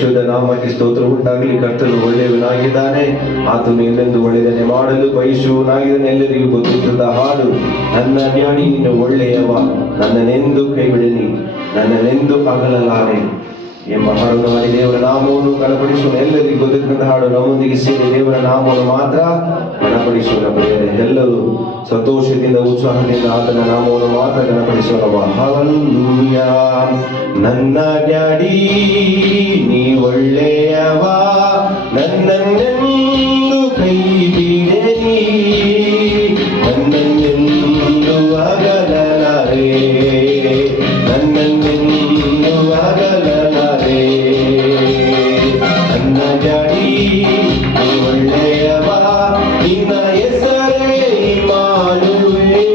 ಪರಿಶುದ್ಧ ನಾಮಕ್ಕೆ ಸ್ತೋತ್ರ ಉಂಟಾಗಲಿ. ಕರ್ತನು ಒಳ್ಳೆಯವನಾಗಿದ್ದಾನೆ, ಆತನು ಎಲ್ಲೆಂದು ಒಳ್ಳೆಯದನ್ನೇ ಮಾಡಲು ಬಯಸುವನಾಗಿದ್ದಾನೆ. ಎಲ್ಲರಿಗೂ ಗೊತ್ತಿದ್ದ ಹಾಡು, ನನ್ನ ಜ್ಞಾನಿ ನೀನು ಒಳ್ಳೆಯವ, ನನ್ನನೆಂದು ಕೈಬಿಡಲಿ, ನನ್ನನೆಂದು ಅಗಲಲಾರೆ ಎಂಬ ಹಾಡನ್ನು ಹಾಡಿ ದೇವರ ನಾಮವನ್ನು ಗಣಪಡಿಸುವ. ಎಲ್ಲರಿಗೂ ಗೊತ್ತಿದ್ದಂತಹ ಹಾಡು. ನಮ್ಮೊಂದಿಗೆ ಸೇರಿ ದೇವರ ನಾಮವನ್ನು ಮಾತ್ರ ಗಣಪಡಿಸುವ. ಎಲ್ಲರೂ ಸಂತೋಷದಿಂದ ಉತ್ಸಾಹದಿಂದ ಆತನ ನಾಮವನ್ನು ಮಾತ್ರ ಗಣಪಡಿಸುವ. ಹಲ್ಲೆಲೂಯಾ. ನನ್ನ ಡ್ಯಾಡಿ ನೀ ಒಳ್ಳೆಯವ, ನನ್ನನ್ನೆಂದು ಕೈ ಬಿಡಲಿ, ನನ್ನನ್ನೆಂದು ಅಗಲಲಾರೆ, ನನ್ನನ್ನೆಂದು ಅಗಲಲಾರೆ. ನನ್ನ ಡ್ಯಾಡಿ ನೀ ಒಳ್ಳೆಯವ, ನಿನ್ನ ಹೆಸರೇ ಇಮ್ಮಾನುವೇಲ್,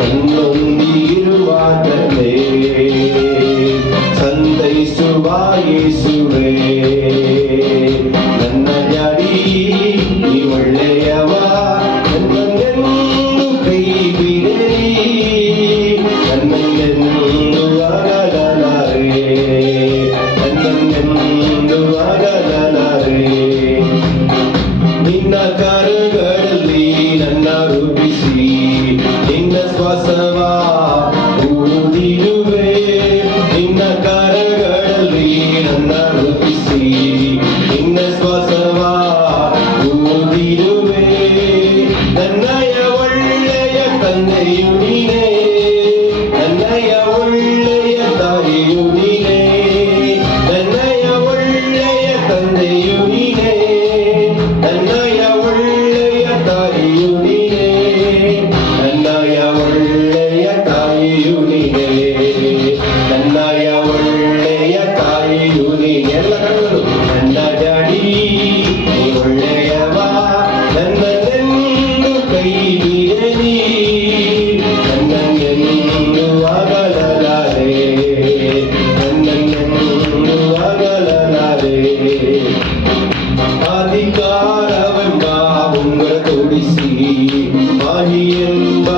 ನನ್ನೊಂದಿಗಿರುವಾತನೇ ಸಂತೈಸುವ ಯೇಸುವೇ. ನನ್ನ ಡ್ಯಾಡಿ ನೀ ಒಳ್ಳೆಯವ, ನನ್ನನ್ನೆಂದು ಕೈ ಬಿಡಲಿ, ನನ್ನನ್ನೆಂದು ಅಗಲಲಾರೆ, ನನ್ನನ್ನೆಂದು ಅಗಲಲಾರೆ. ನಿನ್ನ ಕರಗಳಲ್ಲಿ ನನ್ನ ರೂಪಿಸಿ, ನಿನ್ನ ಶ್ವಾಸವ ಊದಿರುವೆ. ನಿನ್ನ ಕರಗಳಲ್ಲಿ ನನ್ನ ರೂಪಿಸಿ, ನಿನ್ನ ಶ್ವಾಸವ ಊದಿರುವೆ. ನನ್ನಯ ಒಳ್ಳೆಯ ತಂದೆಯು ನೀನೇ, ನನ್ನಯ ಒಳ್ಳೆಯ ತಾಯಿಯು ನೀನೇ, ನನ್ನಯ ಒಳ್ಳೆಯ ತಂದೆಯು ನೀನೇ, ನನ್ನಯ ಒಳ್ಳೆಯ ತಾಯಿಯು ನೀನೇ, ನನ್ನಯ ಒಳ್ಳೆಯ ತಾಯಿಯು ನೀನೇ, ನನ್ನಯ ಒಳ್ಳೆಯ ತಾಯಿಯು ನೀನೇ. ಎಲ್ಲ ಕಣ್ಣು. ನನ್ನ ಡ್ಯಾಡಿ ನೀ ಒಳ್ಳೆಯವ, ನನ್ನನ್ನೆಂದು ಕೈ ಬಿಡಲಿ, ನನ್ನನ್ನೆಂದು ಅಗಲಲಾರೆ, ನನ್ನನ್ನೆಂದು ಅಗಲಲಾರೆ. ಅಧಿಕಾರವೆಂಬ ಉಂಗುರ ತೊಡಿಸಿ, ಮಾಹಿಯೆಂಬ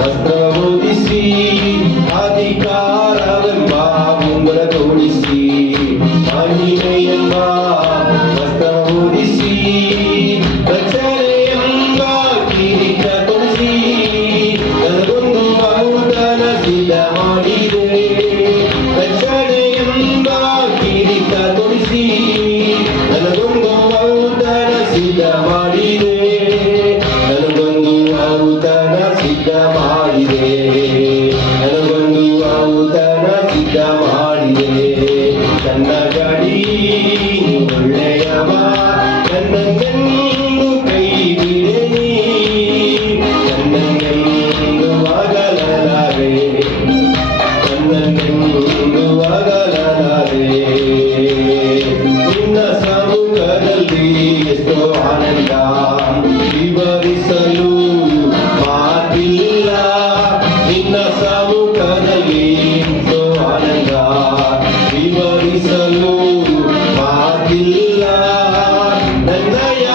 ವಸ್ತ್ರ ಹೊದಿಸಿ, ಅಧಿಕಾರವೆಂಬ ಉಂಗುರ ತೊಡಿಸಿ, ಮಹಿಮೆಯೆಂಬ ವಸ್ತ್ರ ಹೊದಿಸಿ, ರಚನೆಯೆಂಬ ಕಿರೀಟ ತೊಡಿಸಿ, ನನಗೊಂದು ಔತಣ ಸಿದ್ಧ ಮಾಡಿದೆ. ರಚನೆಯೆಂಬ ಕಿರೀಟ ತೊಡಿಸಿ, ನನಗೊಂದು ಔತಣ ಸಿದ್ಧ ಮಾಡಿದೆ, ನನಗೊಂದು ಔತಣ ಸಿದ್ಧ ಮಾಡಿದೆ, ನನಗೊಂದು ಔತಣ ಸಿದ್ಧ ಮಾಡಿದೆ. ನನ್ನ ಡ್ಯಾಡಿ ನೀ ಒಳ್ಳೆಯವ, ನನ್ನನ್ನೆಂದು ಕೈ ಬಿಡಲಿ, ನನ್ನನ್ನೆಂದು ಅಗಲಲಾರೆ, ನನ್ನನ್ನೆಂದು ಅಗಲಲಾರೆ. ನಿನ್ನ ಸಮ್ಮುಖದಲ್ಲಿ ಎಷ್ಟೋ ಆನಂದ, ವಿವರಿಸಲು ಮಾತಿಲ್ಲ. ನಿನ್ನ ಸಮ್ಮುಖದಲ್ಲಿ ಎಷ್ಟೋ ಆನಂದ, ವಿವರಿಸಲು ಮಾತಿಲ್ಲ. ನನ್ನಯ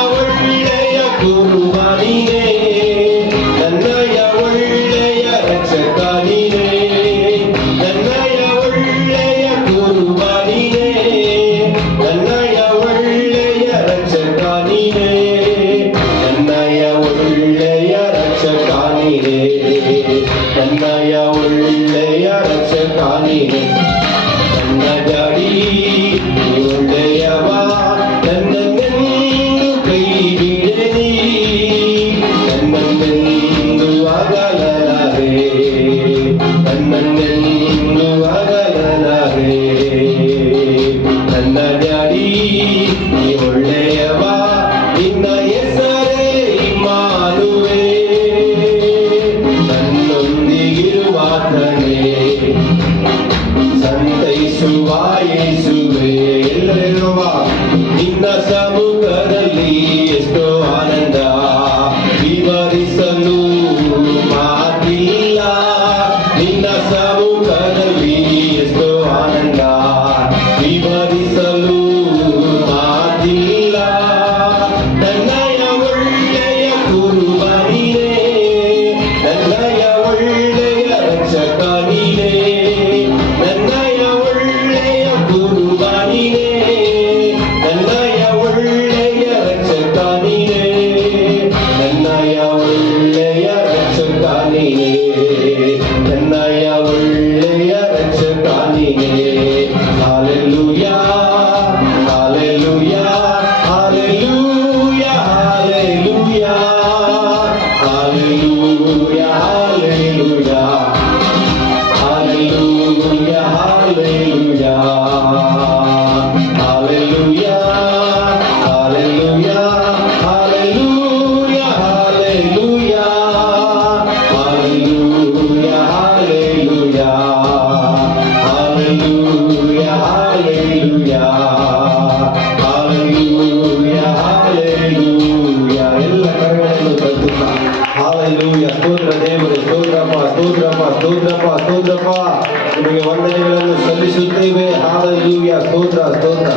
ಸ್ತೋತ್ರ.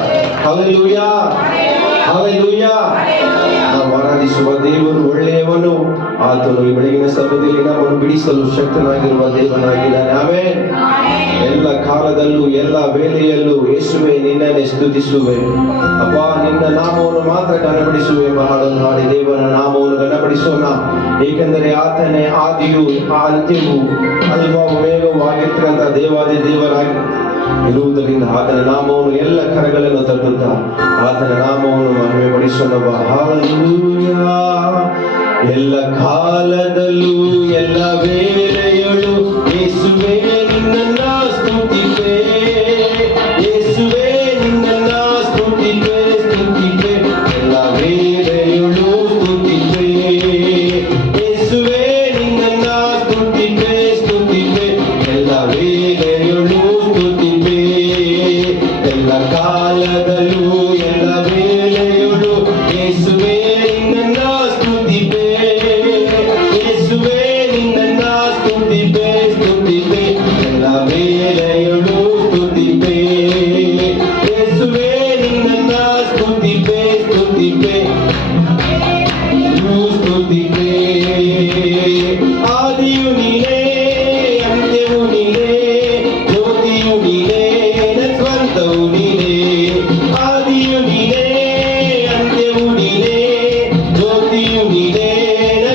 Hallelujah, hallelujah. ನಾವು ಆರಾಧಿಸುವ ದೇವರು ಒಳ್ಳೆಯವನು. ಆತನು ಈ ಬೆಳಗಿನ ಸಮಯದಲ್ಲಿ ನಮ್ಮನ್ನು ಬಿಡಿಸಲು ಶಕ್ತನಾಗಿರುವ ದೇವನಾಗಿದ್ದಾನೆ. ಆಮೆನ್. ಎಲ್ಲ ಕಾಲದಲ್ಲೂ ಎಲ್ಲ ವೇಳೆಯಲ್ಲೂ ಯೇಸುವೆ ನಿನ್ನನ್ನೇ ಸ್ತುತಿಸುವೆ. ಅಪ್ಪ, ನಿನ್ನ ನಾಮವನ್ನು ಮಾತ್ರ ಘನಪಡಿಸುವೆ ಎಂಬ ಹಾಡನ್ನು ಹಾಡಿ ದೇವರ ನಾಮವನ್ನು ಘನಪಡಿಸೋಣ. ಏಕೆಂದರೆ ಆತನೇ ಆದಿಯು ಅಂತ್ಯವೂ ಅಲ್ವಾ ಒಮೆಗವೂ ಆಗಿರ್ತಕ್ಕಂಥ ದೇವಾದಿ ದೇವರಾಗಿ ಇರುವುದರಿಂದ ಆತನ ನಾಮವನ್ನು ಎಲ್ಲ ಕರಗಳನ್ನು ತಟ್ಟುತ್ತಾ ಆತನ ನಾಮವನ್ನು ಮಹಿಮೆ ಪಡಿಸೋಣ. ಹಲ್ಲೆಲೂಯಾ. ಎಲ್ಲ ಕಾಲದಲ್ಲೂ ಎಲ್ಲ ವೇಳೆಯಲ್ಲೂ ಯೇಸುವೆ ನಿನ್ನನ್ನ ಸ್ತುತಿಪೆ, ಯೇಸುವೆ ನಿನ್ನನ್ನ ಸ್ತುತಿಪೆ, ಸ್ತುತಿಪೆ ಎಲ್ಲ ವೇಳೆಯಲ್ಲೂ ಸ್ತುತಿಪೆ, ಯೇಸುವೆ ನಿನ್ನನ್ನ ಸ್ತುತಿಪೆ, ಸ್ತುತಿಪೆ ಎಲ್ಲ ವೇಳೆಯಲ್ಲೂ ಸ್ತುತಿಪೆ. ಎಲ್ಲ ಕಾಲದಲ್ಲೂ ಎಲ್ಲ ವೇಳೆಯಲ್ಲೂ ಯೇಸುವೆ ನಿನ್ನನ್ನ ಸ್ತುತಿಪೆ, ಯೇಸುವೆ ನಿನ್ನನ್ನ ಸ್ತುತಿಪೆ, ಸ್ತುತಿಪೆ ಎಲ್ಲ ವೇಳೆಯಲ್ಲೂ ಸ್ತುತಿಪೆ, ಯೇಸುವೆ ನಿನ್ನನ್ನ ಸ್ತುತಿಪೆ, ಸ್ತುತಿಪೆ ಸ್ತುತಿಪೆ. ಆದಿಯು ನೀನೇ, ಅಂತ್ಯವು ನೀನೇ, ಜ್ಯೋತಿಯು ನೀನೇ, ಸ್ವಂತವು ನೀನೇ. ಆದಿಯು ನೀನೇ, ಅಂತ್ಯವು ನೀನೇ, ಜ್ಯೋತಿಯು ನೀನೇ,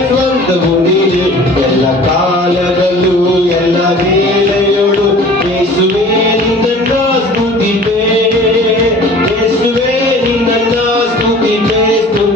ಸ್ವಂತವು ನೀನೇ. ಎಲ್ಲ ಕಾಲದಲ್ಲೂ ಎಲ್ಲ ವೇಳೆಯಲ್ಲೂ ಯೇಸುವೆ ನಿನ್ನನ್ನ ಸ್ತುತಿಪೆ, ಯೇಸುವೆ ನಿನ್ನನ್ನ ಸ್ತುತಿಪೆ, ಸ್ತುತಿಪೆ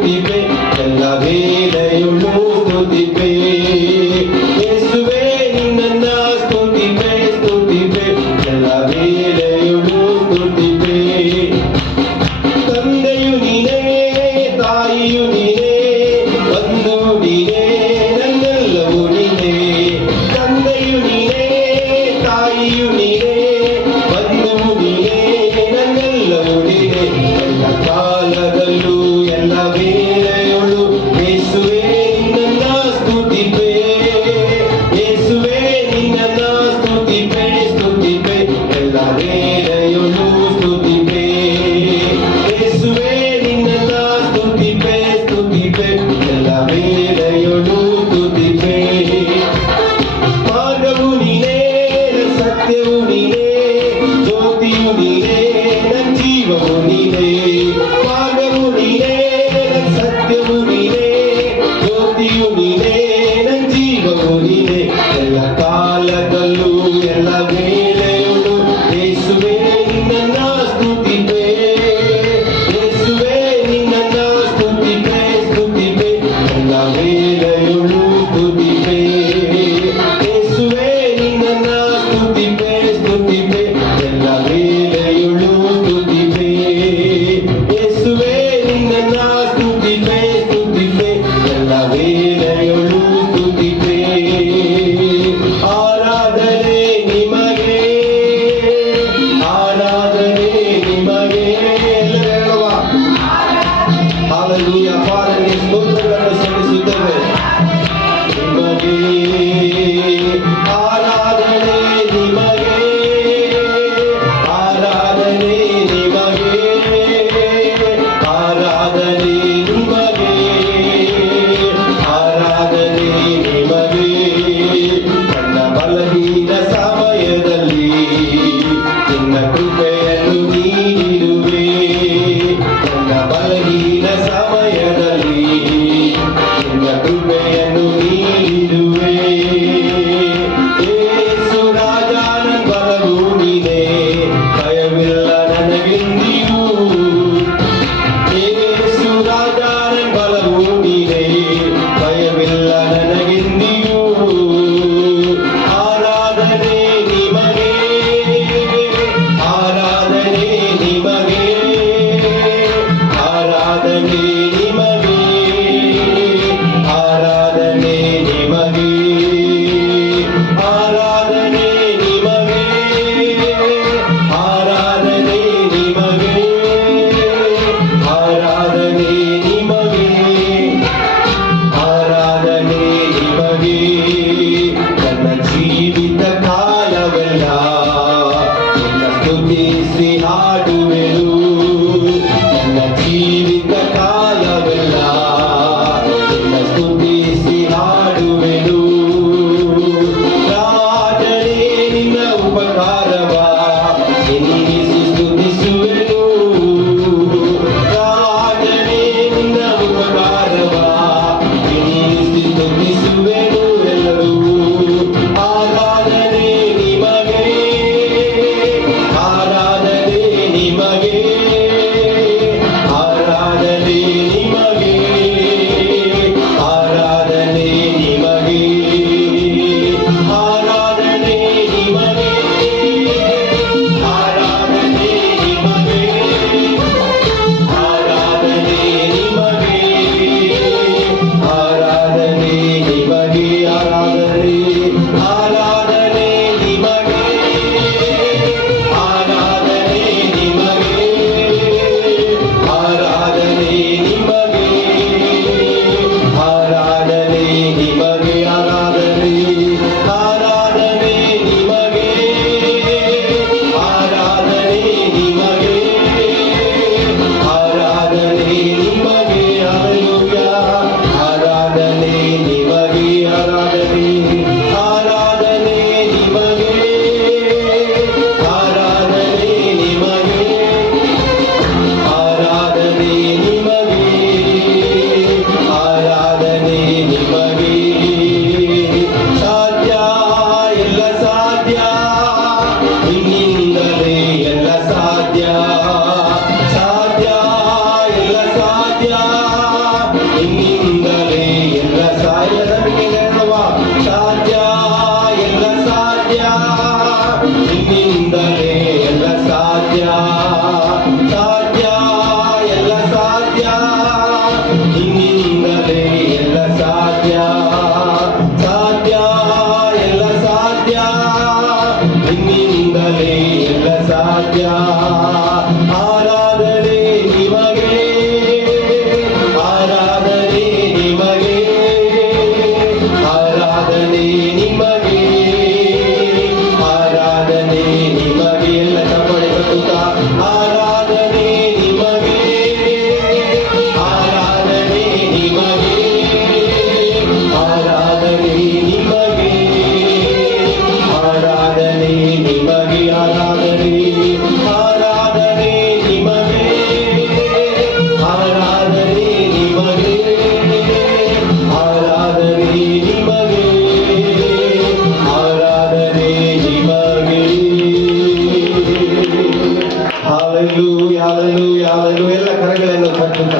ஹalleluya ஹalleluya ಎಲ್ಲ ಕರಗಳನ್ನು ತಟ್ಟುತ್ತಾ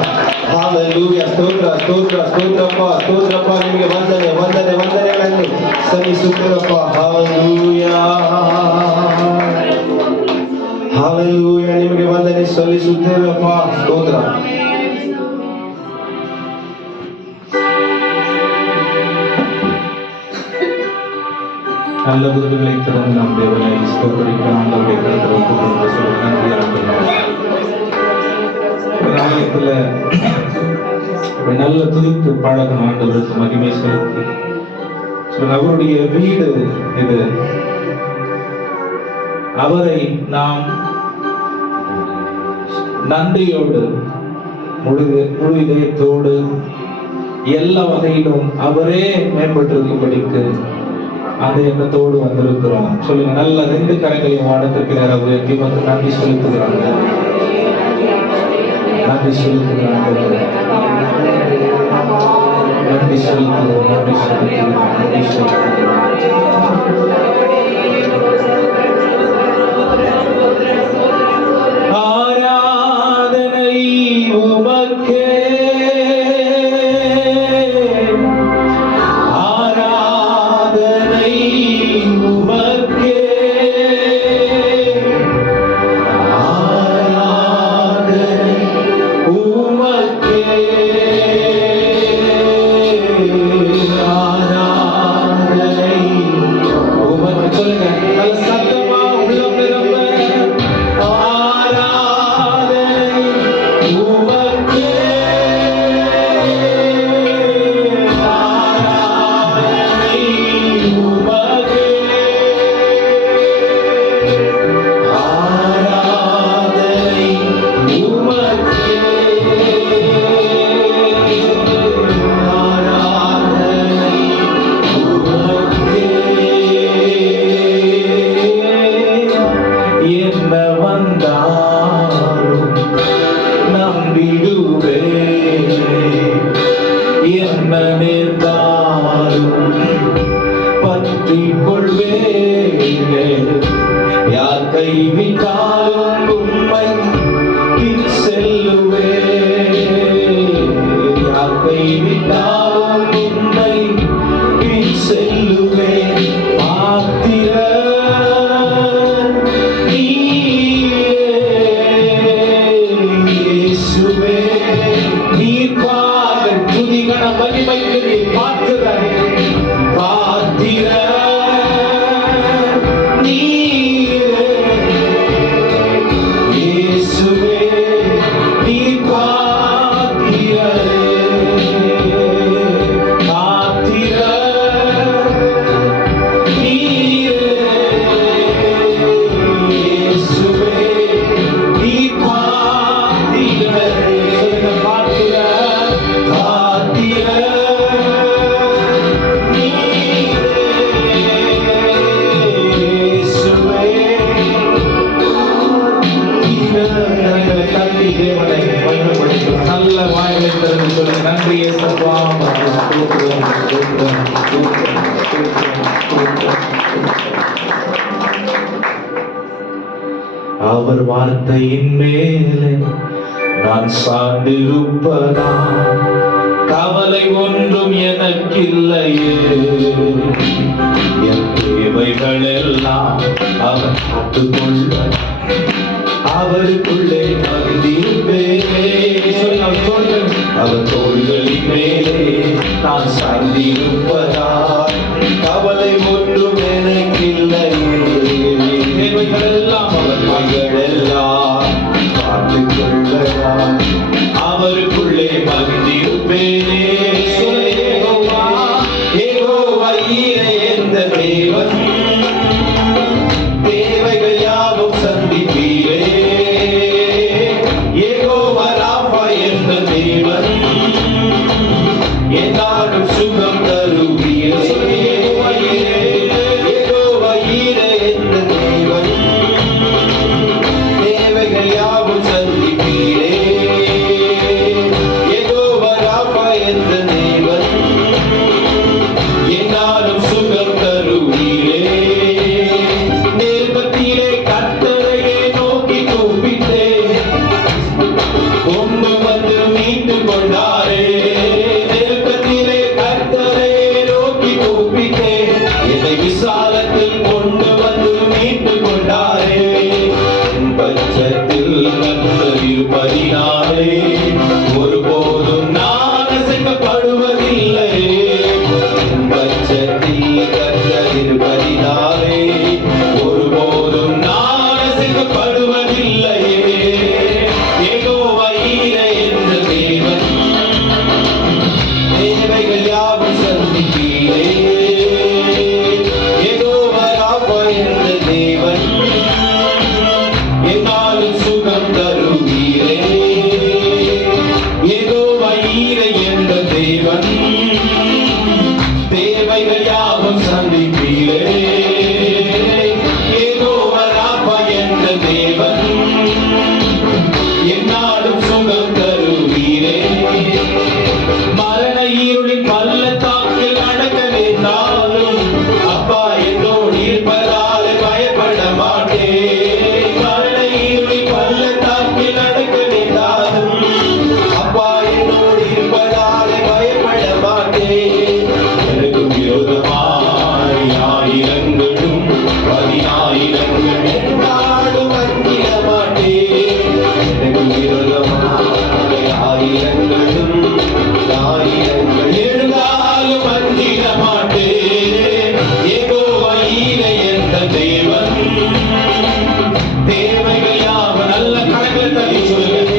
ஹalleluya ಸ್ತೋತ್ರ ಸ್ತೋತ್ರ ಸ್ತೋತ್ರಪ್ಪ ಸ್ತೋತ್ರಪ್ಪ ನಿಮಗೆ ವಂದನೆ ವಂದನೆ ವಂದನೆಗಳನ್ನು ಸಲ್ಲಿಸುತ್ತೇವಪ್ಪ ಹalleluya ஹalleluya ನಿಮಗೆ ವಂದನೆ ಸಲ್ಲಿಸುತ್ತೇವಪ್ಪ ಸ್ತೋತ್ರ நல்ல விருதுகளை திறந்து நம் தேவனை ஸ்தோத்திரிக்க ஆண்டவருடைய கருத்தில் ஒப்புக்கொண்டு சொல்ல நன்றி. ஒரு நல்ல துதித்து பழகும் ஆண்டவருக்கு மகிமை செலுத்தி அவருடைய வீடு இது. அவரை நாம் நன்றியோடு முழு இதயத்தோடு எல்லா வகையிலும் அவரே மேம்பட்டிருக்கும்படிக்கு அந்த எண்ணத்தோடு வந்திருக்கிறோம். சொல்லுங்க, நல்ல 2 கரங்களையும் வானத்திற்கு நேரம் உயர்த்தி வந்து நன்றி செலுத்துகிறாங்க. நன்றி செலுத்துகிறாங்க. நன்றி செலுத்துகிறோம். நன்றி செலுத்துகிறோம். நன்றி செலுத்துகிறோம். ஆராதனை உமக்கே அவர் வார்த்தையின் மேலே நான் சார்ந்திருப்பதா கவலை ஒன்றும் எனக்கில்லையே. என் தேவைகள் எல்லாம் அவர் காத்துக்கொள்ள அவருக்குள்ளே மகிழ்ந்திருப்பேனே. அவர் தோள்களின் மேலே நான் சார்ந்திருப்பதா கவலை ஒன்றும் எனக்கில்லையே. தேவைகள் எல்லாம் அவர் மகளெல்லாம் காத்துக்கொள்ளதா அவருக்குள்ளே மகிழ்ந்திருப்பேனே. யெகோவா ஈரே என்ற தேவன் தேவைகள் யாவும் சந்திப்பீரே. யெகோவா ராபா என்ற தேவன் என்னாலும் சுகம் தருவீரே. யெகோவா ஈரே என்ற தேவன் தேவைகள் யாவும் சந்திப்பீரே. யெகோவா ராபா என்ற தேவன் என்னாலும் சுகம் தருவீரே. நேர்பத்திலே கர்த்தரையே நோக்கி கூப்பிட்டேன், ஒருபோதும் நான் அசைக்கப்படுவதில்லை. பட்சத்தில் கர்த்தர் இருப்பதினாலே ஒருபோதும் நான் அசைக்கப்படுவதில்லை. யெகோவா ஈரே என்ற தேவன் தேவைகள் யாவும் சந்திப்பீரே. யெகோவா ராபா என்ற தேவன் என்னாலும் சுகம் தருவீரே. யெகோவா ஈரே என்ற தேவன் தேவைகள் யாவும் சந்திப்பீரே. யெகோவா ராபா என்ற தேவன் என்னாலும் சுகம் தருவீரே. மரண இருளின் பள்ளத்தாக்கில் நடக்க நேர்ந்தாலும் அப்பா என்னோடு இருப்பதால் பயப்பட மாட்டேன். மரண இருளின் பள்ளத்தாக்கில் நடக்க நேர்ந்தாலும் அப்பா என்னோடு இருப்பதால் பயப்பட மாட்டேன். எனக்கு விரோதமாய் ஆயிரங்களும் 10,000 என்றாலும் அஞ்சிட மாட்டேன். எனக்கு விரோதமாய் ஆயிரங்களும் 1000 எழுந்தாலும் அஞ்சிட மாட்டேன். யெகோவா ஈரே என்ற தேவன் தேவைகள் யாவும் நல்ல கணக்கில் தள்ளி சொல்லுங்க.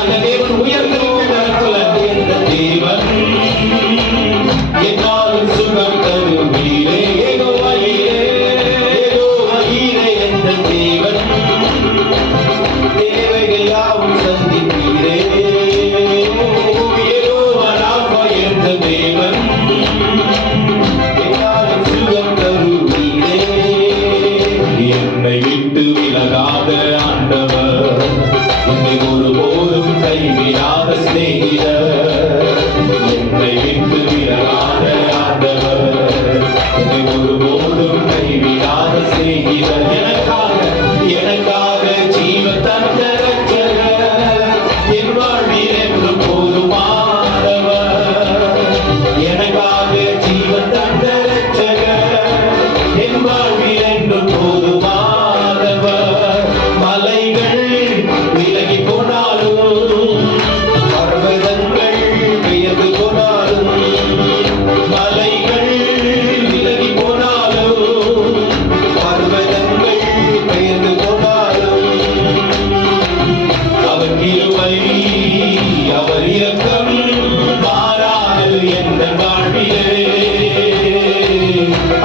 அந்த தேவன் உயர்ந்திருக்கிற என்ற தேவன் என்னாலும் சுகம் தருவீரே. யெகோவா ஈரே, யெகோவா ஈரே என்ற தேவன் தேவைகள் யாவும் சந்திப்பீரே. யெகோவா ராபா என்ற தேவன் என்னாலும் சுகம் தருவீரே. என்னை விட்டு விலகாத ஆண்டவர், என்னை ஒருபோதும் கைவிடாத சிநேகிதர். என்னை விட்டு விலகாத ஆண்டவர், என்னை ஒருபோதும் கைவிடாத சிநேகிதர். எனக்காக ஜீவ தந்த ரட்சகர், என் வாழ்வில் என்று போதுமானவர். எனக்காக ஜீவ தந்த ரட்சகர், என் வாழ்வில் என்று போதுமானவர். மலைகள் விலகி போனாலும் பர்வதங்கள் பெயர்ந்து போனாலும், மலைகள் விலகி போனாலும் பர்வதங்கள் பெயர்ந்து போனாலும், அவர் கிருபை அவர் இரக்கம் மாறாது என்ற வாழ்விலே.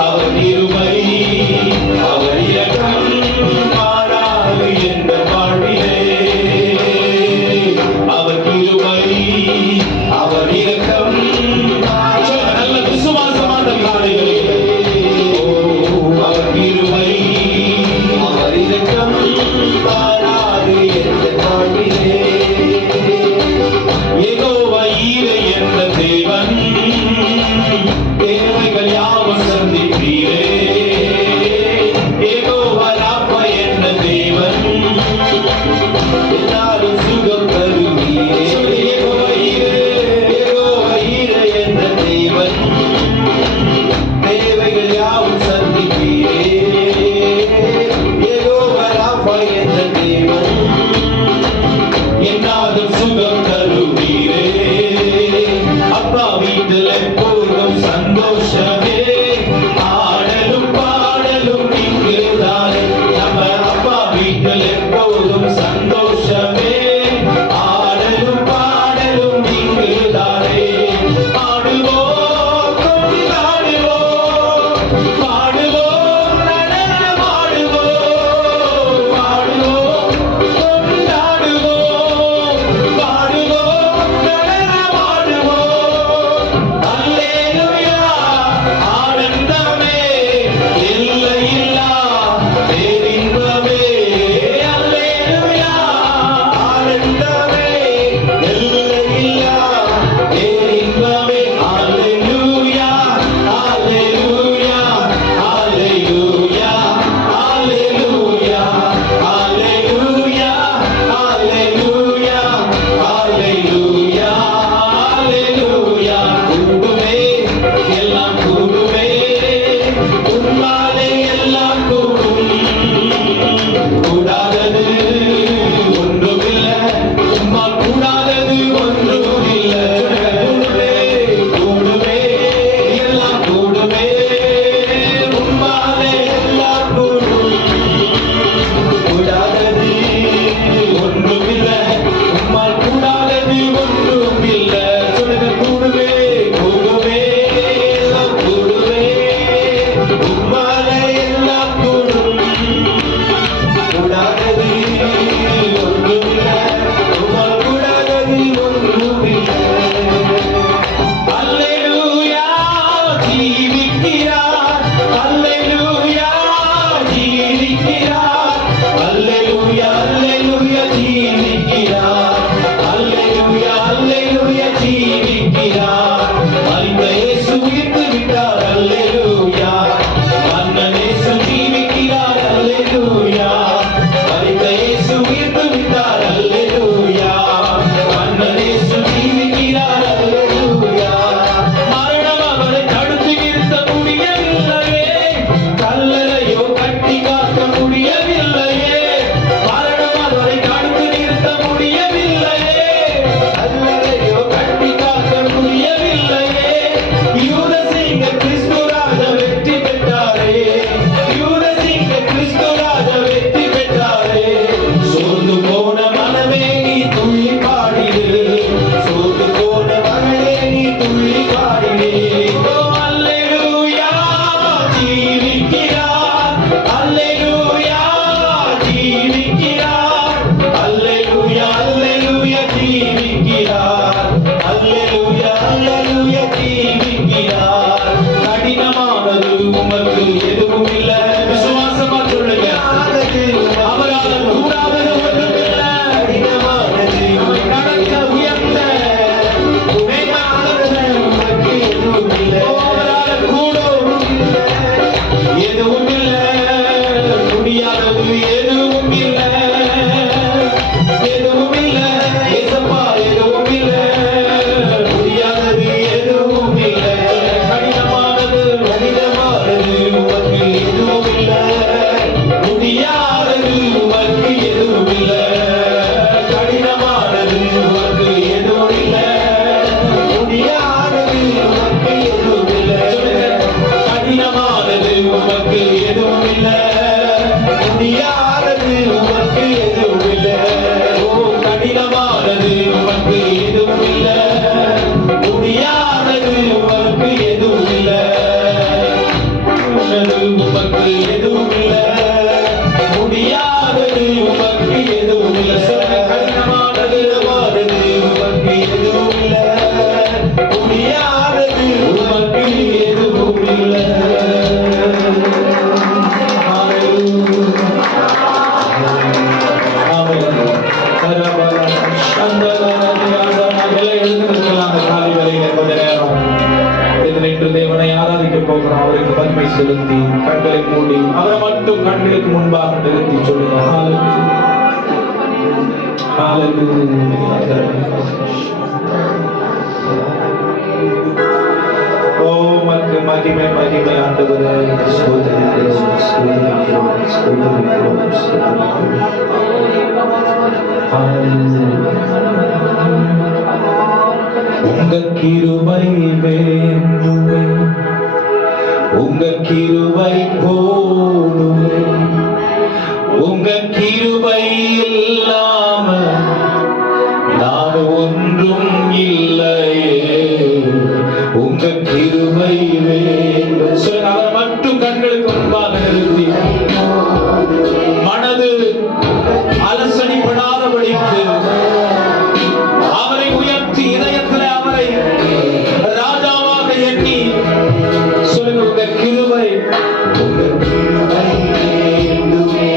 அவர் கிருபை அவர் இரக்கம் மாறாது என்ற வாழ்விலே. அவர் கிருபை அவர் இரக்கம் நல்ல விசுவாசமான காலைகளே. அவர் கிருபை அவர் இரக்கம் மாறாது என்ற வாழ்விலே. யெகோவா ஈரே என்ற தேவன் தேவைகள் யாவும் சந்திப்பீரே. யெகோவா ராபா என்ற தேவன் எல்லாரும் சுகம் தருவீரே. யெகோவா ஈரே, யெகோவா ஈரே என்ற தேவன் தேவைகள் யாவும் சந்திப்பீரே. யெகோவா ராபா என்ற தேவன் என்னாலும் சுகம் தருவீரே. அப்பா வீட்டில் எப்போதும் சந்தோஷமே, ஆடலும் பாடலும் இங்குதானே. நம்ம அப்பா வீட்டில் எப்போதும் சந்தோஷமே, ஆடலும் பாடலும் இங்குதானே. ஆடுவோம் கொண்டாடுவோம், பாடுவோம் நடனமாடுவோம், பாடுவோம் கொண்டாடுவோம், பாடுவோம் நடனமாடுவோம். அல்லேலூயா ஆனந்தமே எல்லையில்லா பேரின்பமே. அல்லேலூயா ஆனந்தமே எல்லையில்லா பேரின்பமே. அல்லேலூயா அல்லேலூயா அல்லேலூயா அல்லேலூயா அல்லேலூயா அல்லேலூயா அல்லேலூயா அல்லேலூயா. கூடுமே எல்லாம் கூடுமே, உன்னாலே எல்லாம் கூடும். கூடாதது ஒன்றுமில்லை, உம்மால் கூடாத கடினமானது உமக்கு எதுவும் இல்லை, முடியாதது உமக்கு எதுவும் இல்லை, உமக்கு எதுவும் இல்லை, முடியாதது உமக்கு எதுவும் இல்லை. கடினமானது உமக்கு எதுவும் இல்லை, முடியாதது உமக்கு எதுவும் இல்லை. தேவனை ஆராதிக்க போகிறோம். அவருக்கு மகிமை செலுத்தி கண்களை மூடி அவரை மட்டும் கண்களுக்கு முன்பாக நிறுத்தி சொல்லுங்க. ஓ மக்கு மகிமை மகிமை ஆண்டவரே, உங்க கிருபை வேண்டுமே, உங்க கிருபை போதுமே, உங்க கிருபை இல்லாம நான் ஒன்றும் இல்லையே, உங்க கிருபை வேண்டும். அவர் மட்டும் கண்களுக்கு முன்பாக நிறுத்தி மனது அலசடிப்படாதபடிக்கு அவரை உயர்த்தி இதயத்தில் அவரை ராஜாவாக எண்ணி சொல்லுங்க. உங்க கிருபை, உங்க கிருபை வேண்டுமே,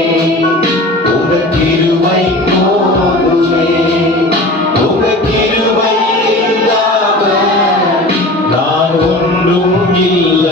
உங்க கிருபை போதுமே, உங்க கிருபை இல்லாம நான் ஒன்றும் இல்லை.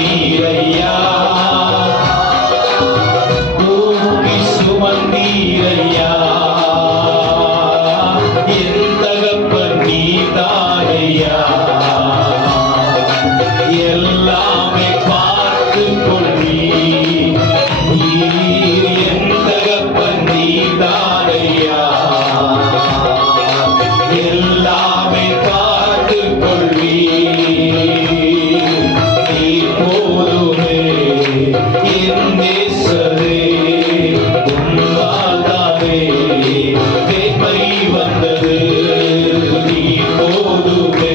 சுமந்தீரையா, தூக்கி சுமந்தீரையா, என் தகப்பன் நீதானையா, எல்லாமே பார்த்து கொள்ளி, என் தகப்பன் நீதானையா, எல்லாமே பார்த்து கொள்ளி, நீ போதுமே என் நேசரே, உம்மால்தானே மேன்மை வந்தது, நீ போதுமே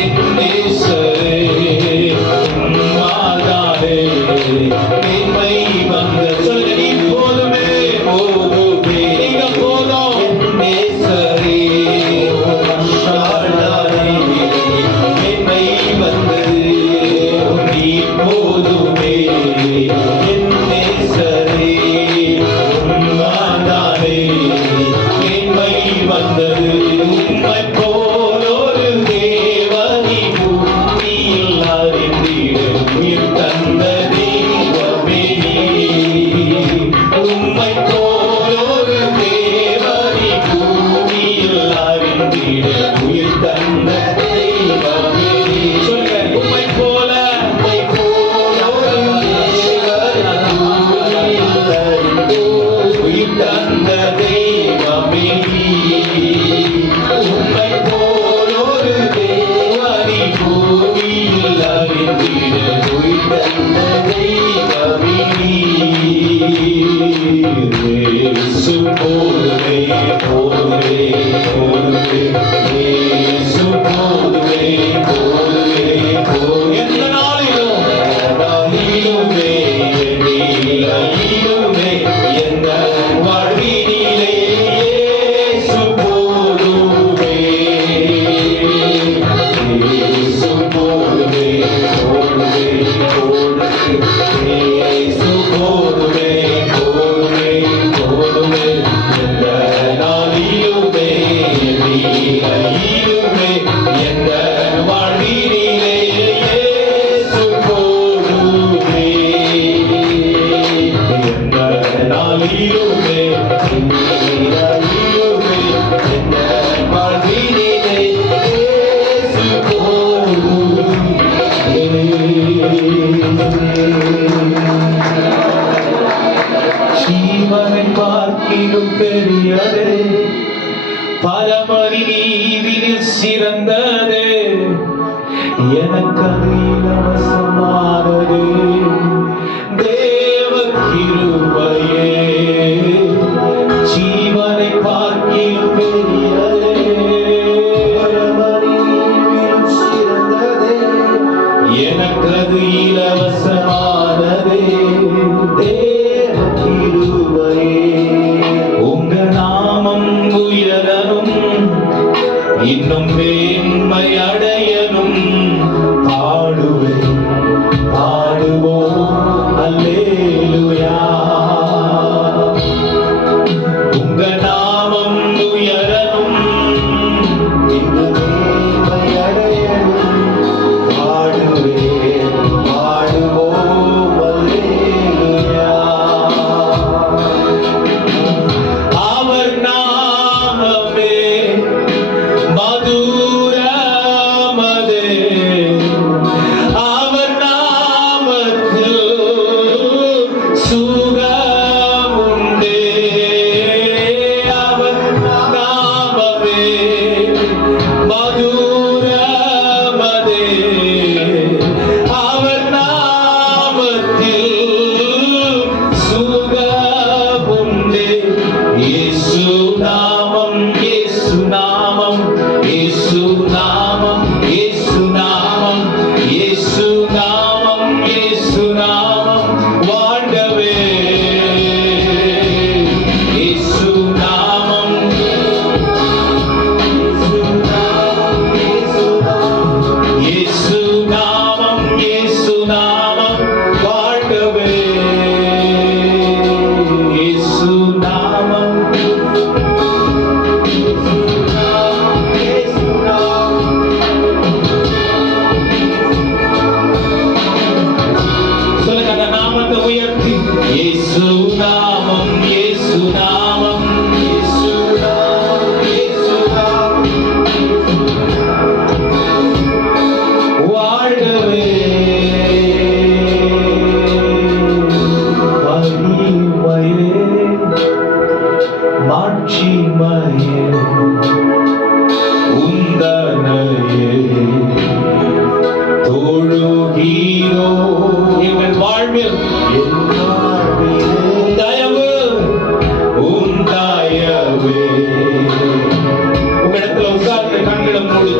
என் நேசரே, உம்மால்தானே மேன்மை வந்தது. சொல்லுங்க, நீ போதுமே, போதுமே, நீங்க போதும் என் நேசரே, உம்மால்தானே மேன்மை வந்தது, நீ போதுமே என் நேசரே, உம்மால்தானே மேன்மை வந்தது. உம்மை போலொரு தேவனி பூமியில் அறிந்திட உயிர் தந்த தெய்வமே நீர். உம்மை போலொரு தேவனி பூமியில் அறிந்திட உயிர் தந்த தெய்வமே நீர். சொல்லுங்க, உம்மை போல, உம்மை போலொரு தேவனி பூமியில் அறிந்திட உயிர் தந்த தெய்வமே நீர். உம்மை போலொரு தேவனி பூமியில் அறிந்திட உயிர் தந்த தெய்வமே நீர். இயேசு போதுமே, போதுமே, போதுமே, இயேசு போதுமே, போதுமே, போதுமே. எந்த நாளிலும், நாளிலுமே, எண்ணிலையிலுமே, எந்த வாழ்வினிலே இயேசு போதுமே, இயேசு போதுமே, போதுமே, போதுமே, இயேசு போதுமே, போதுமே, போதுமே, எந்த நாளிலுமே, எண்ணிலையிலுமே, எந்த வாழ்வினிலே இயேசு போதுமே, எந்த நாளிலுமே, எண்ணிலையிலுமே, எந்த வாழ்வினிலே இயேசு ஜீவனை பார்க்கிலும் பெரியதே, பரமரி நீதியில் சிறந்ததே, எனக்கு அது இலவசமானது தேவ கிருபையே. ஜீவனை பார்க்கிலும் பெரியதே, பரமரி நீதியில் சிறந்ததே, எனக்கு அது இலவசமானதே தேவ கிருபையே. உங்க நாமம் உயரணும், இன்னும் மேன்மை அடையணும், பாடுவேன், பாடுவோம் அல்லேலூயா. உங்க நாமம் உயரணும், இன்னும் மேன்மை அடையணும், பாடுவேன், பாடுவோம் அல்லேலூயா. அவர் நாமமே மதுரமானது,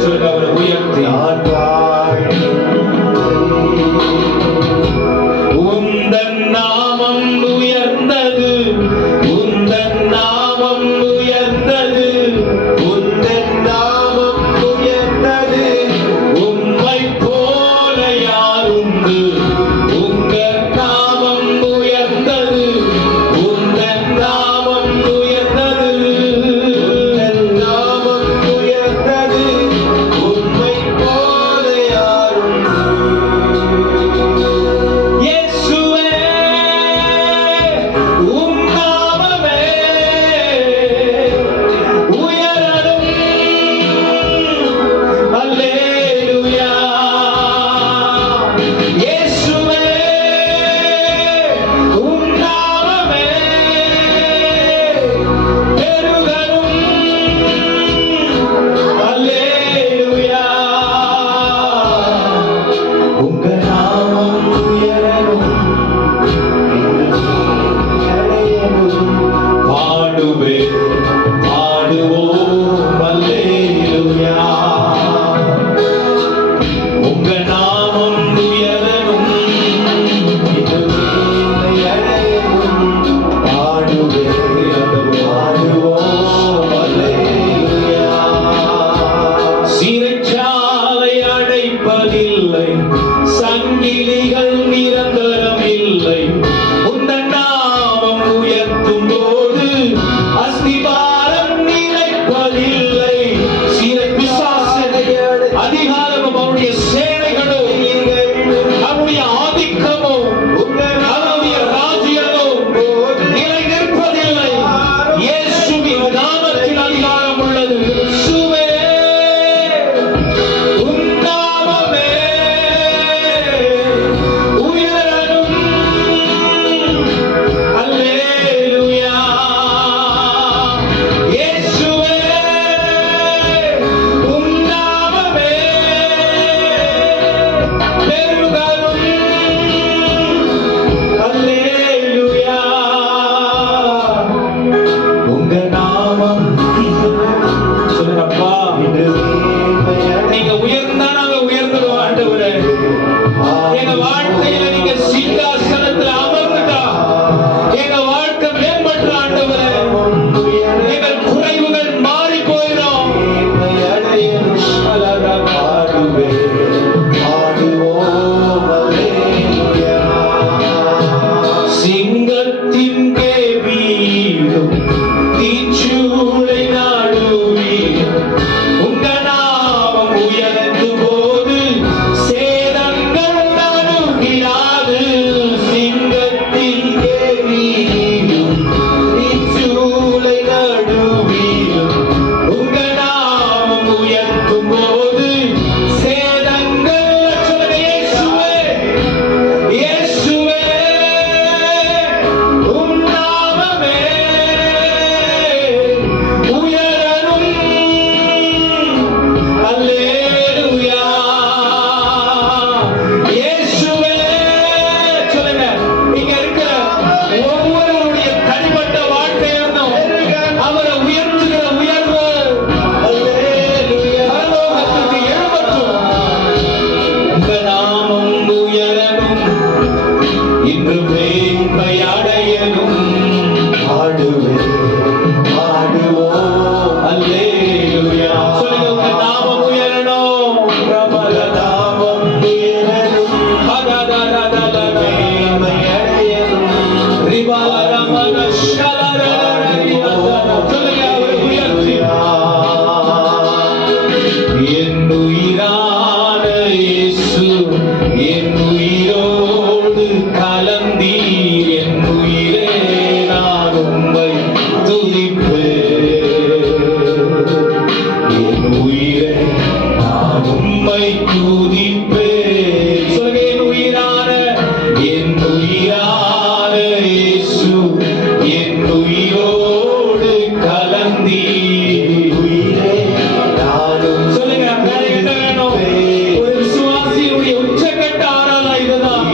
சொல்லுங்க, அவரை உயர்த்தி உந்தன் நாமம் உயர்ந்தது, உந்தன் நாமம் உயர்ந்தது, உந்தன் நாமம் உயர்ந்தது, உம்மை போல யாருண்டு, உங்க நாமம் உயர்ந்தது, உந்தன் நாமம் உயர்ந்தது, உந்தன் நாமம் உயர்ந்தது, உம்மை போல யாருண்டு. இயேசுவே உம் நாமமே உயரணும். அல்லேலூயா. இயேசுவே உம் நாமமே பெருகணும். அல்லேலூயா. உங்க நாமம் உயரணும். பாடுவே பாடுவோம் அல்லேலூயா. உங்க நாமம் உயரணும். பாடுவே பாடுவோம் அல்லேலூயா. சிறைச்சாலை அடைப்பதில்லை, சங்கிலிகள் நிரந்தரம் இல்லை. உந்தன் நாமம் உயர்த்தும் போது அஸ்திபாரம் நிலைப்பதில்லை. சிறை பிசாசனை அதிகாரமும் அவருடைய சேனைகளும் அவருடைய ஆதிக்கமும் அவருடைய ராஜ்யமும் நிலை நிற்பதில்லை. இயேசுவின் நாமத்தில் அதிகாரம் உள்ளது. இயேசுவே உம் நாமமே உயரணும். அல்லேலூயா. இயேசுவே உம் நாமமே பெருகணும். அல்லேலூயா. உங்க நாமம் சொல்லுங்கப்பா. நீங்க உயர்ந்தா நாங்க உயர்ந்துடுவோம் ஆண்டவரே. எங்க வாழ்க்கையில நீங்க சிங்காசனத்துல அமர்ந்துட்டா எங்க வாழ்க்கை மேம்பட்ட ஆண்டவரே. எங்கள் குறைவுகள் மாறி போயிடும். சிங்கத்தின் கேவீடும் தீச்சூளை நாடுவீடும் உங்க நாமம் உயர்ந்து போது சேதங்கள் நடுங்கிடாது. சிங்கத்தின் கேவீடும் தீச்சூளை நடுவீடும் உங்க நாமம் உயர்த்தும் போது சேதங்கள் இயேசுவே இயேசுவே உம் நாமமே உயரணும். அல்லேலூயா. இயேசுவே சொல்லுங்க. இங்க இருக்கிற ஒவ்வொருவருடைய தனிப்பட்ட வாழ்க்கையிலும் அவரை உயர்த்துகிற உயர்வு பரலோகத்துக்கு எழும்பட்டும். உங்க நாமம் உயரணும். இன்று மேன்மை அடையணும். பாடுவே பாடுவோம் அல்லேலூயா. சொல்லுங்க. உங்க நாமம் உயரணும். பிரபல நாமம் உயரணும். மேன்மை அடையணும். ரிபாலரமன ஷலரரரியாதன. சொல்லுங்க. அவரை உயர்த்தி என் உயிரான இயேசு என் உயிரோடு கலந்தீர். என் உயிரே நான் உம்மை துதிப்பேன். என் உயிரே நான் உம்மை துதிப்பேன். சொல்லுங்க. என் உயிரான இயேசு என் உயிரோடு கலந்தீர். உயிரே நானும். சொல்லுங்க. வேற என்ன வேணும்? ஒரு விசுவாசியுடைய உச்சக்கட்ட ஆராதனை இதுதான்.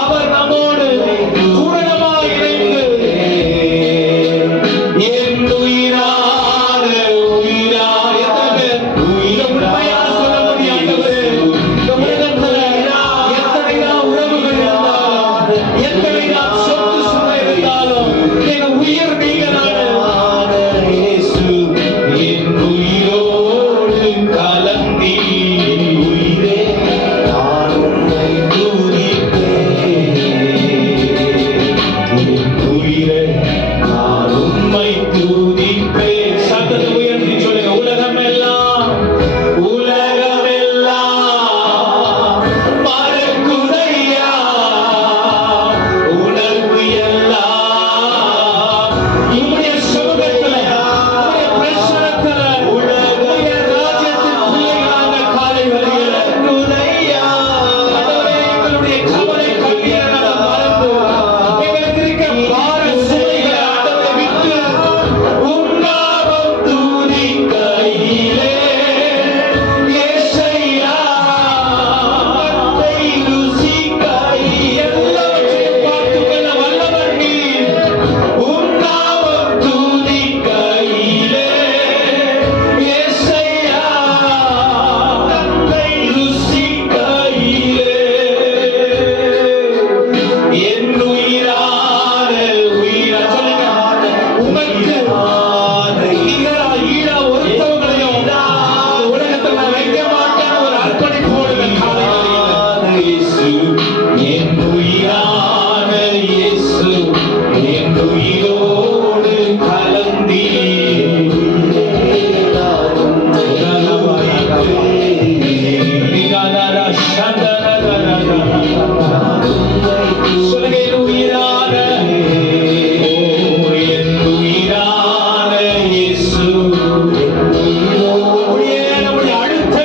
அவர் நம்மோடு பூரணமாய் இணைந்து என் உயிரான உயிரான உயிரும்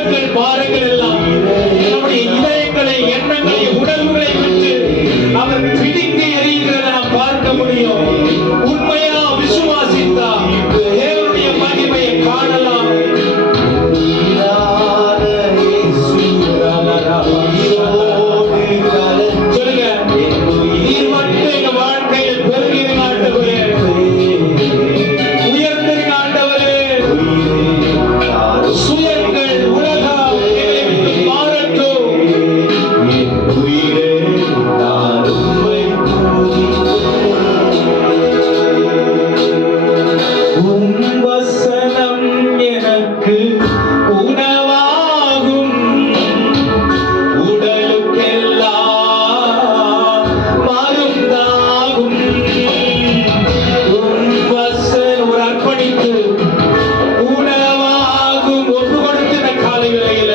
துன்பங்கள் பாருங்கள் எல்லாம் நம்முடைய இதயங்களை எண்ணங்களை உணர்வுகளை விட்டு அவர் பிடித்து எறிகிறத நாம் பார்க்க முடியும். உண்மையா விசுவாசித்தா தேவனுடைய மகிமையை காணலாம். சொல்லுங்க, நீர் மட்டும் எங்க வாழ்க்கையில் பெருகிறீங்க ஆண்டவரே, உயர்ந்திருங்க ஆண்டவரே. சுயங்கள் உலகம் எங்களை விட்டு மாறட்டும். உம் வசனம் எனக்கு உணவாகும், உடலுக்கெல்லாம் மருந்தாகும். உம் வசனம் ஒரு அர்ப்பணித்து உணவாகும் ஒப்பு கொடுத்த காலை வேளையில